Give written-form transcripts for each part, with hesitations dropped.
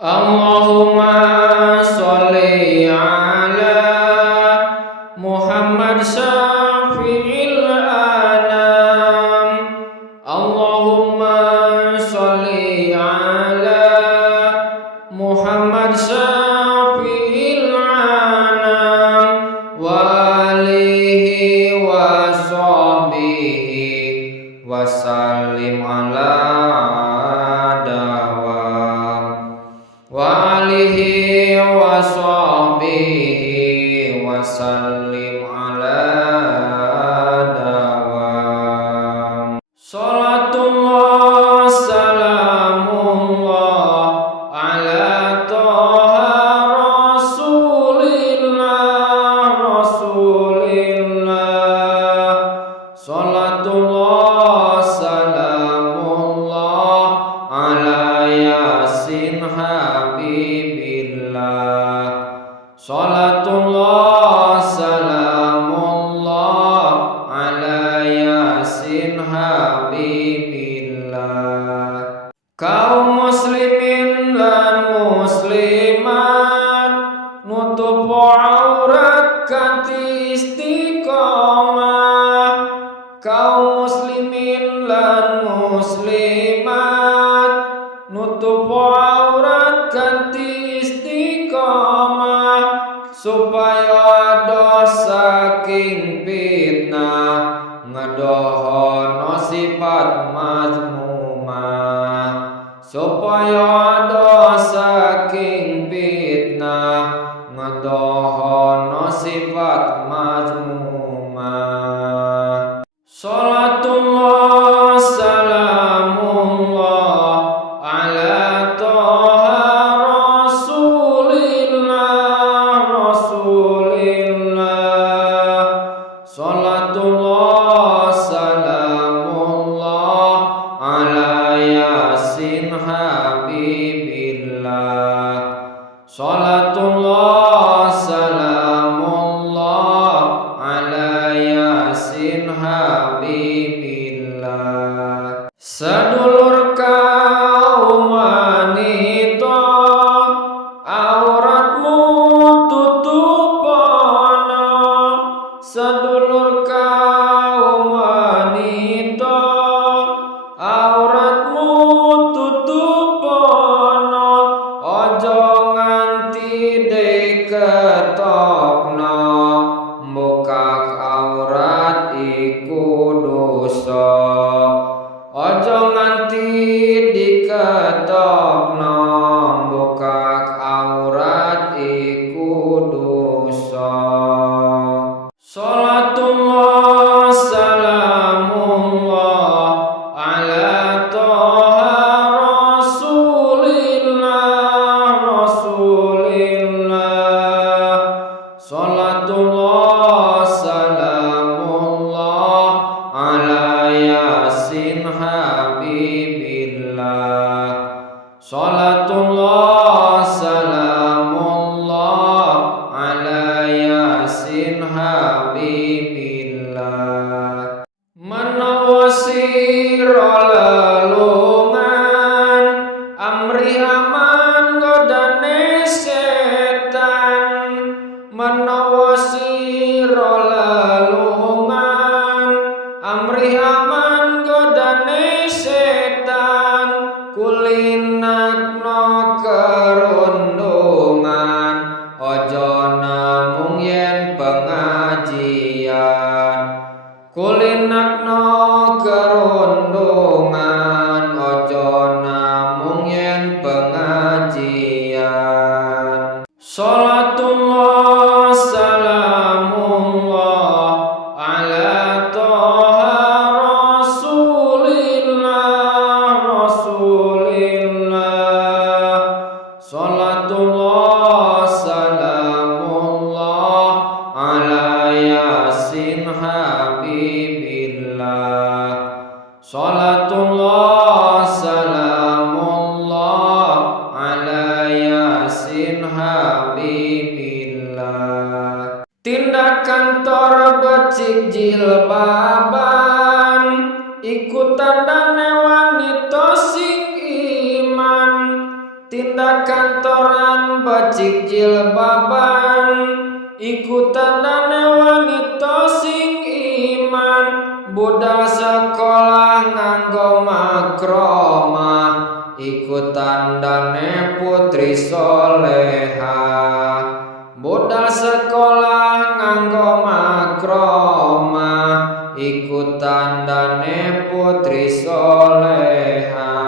Allahumma sholli ala Muhammad syafi'il anam. Allahumma sholli ala Muhammad syafi'il anam wa alihi wa sahbihi wa sallim ala wa alihi wa sahbihi wa sallim ala dawam. Salatullah salamullah ala toha rasulillah. Salatullah salamullah ala yasin habibillah. Salatullah salamullah ala yasin habibillah. Kaum muslimin lan muslimat nutup aurat kanthi istiqomah. Kaum muslimin lan muslimat nutup aurat kanthi istiqomah supaya dosa saking fitnah ngedohono sifat mazmumah. Supaya dosa saking fitnah ngedohono sifat mazmumah. Salatullah salamullah ala toha rasulillah. Salatullah salamullah ala yasin habibillah. Salatullah salamullah ala yasin habibillah. Sedulur kaum wanita auratmu tutupono. Sedulur kaum wanita auratmu tutupono. Ojo nganti diketokno mbukak aurat iku dosa. Ojo nganti diketokno mbukak aurat iku dosa. Salatullah salamullah ala toha rasulillah. Salatullah salamullah ala yasin habibillah. Salatullah salamullah ala yasin habibillah. Menawa sira lelungan amri aman godane setan. Menawa sira lelungan amri aman godane setan. Kulinakno kerundungan ojo namung yen pengajian. Kulinakno kerundungan ojo namung yen pengajian. Salatullah salamullah ala toha rasulillah. Salatullah salamullah ala yasin habibillah. Salatullah salamullah ala yasin habibillah. Tindakan torbecik jilbaban iku tandane wanita sing iman. tindakan toran becik jilbaban iku tandana wanita sing iman budal sekolah nganggo makromah iku tandane putri soleha budal sekolah nganggo makromah iku tandane putri soleha.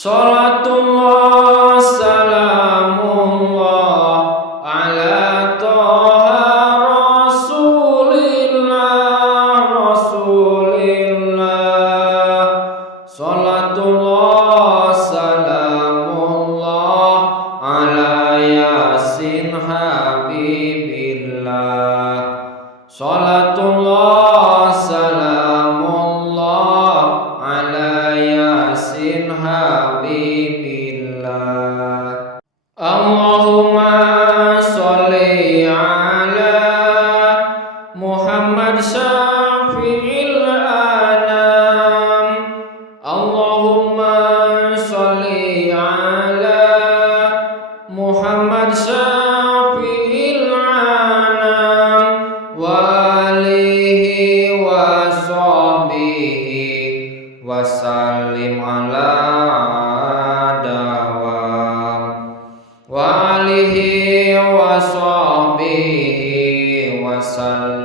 Salatullah salamullah ala toha rasulillah salatullah salamullah ala yasin habibillah salatullah salamullah ala yasin habibillah. Allahumma sholli ala Muhammad syafi'il anam. Allahumma sholli ala Muhammad syafi'il anam wa alihi wa sahbihi wa sallim ala dawam wa alihi wa sahbihi wa sallim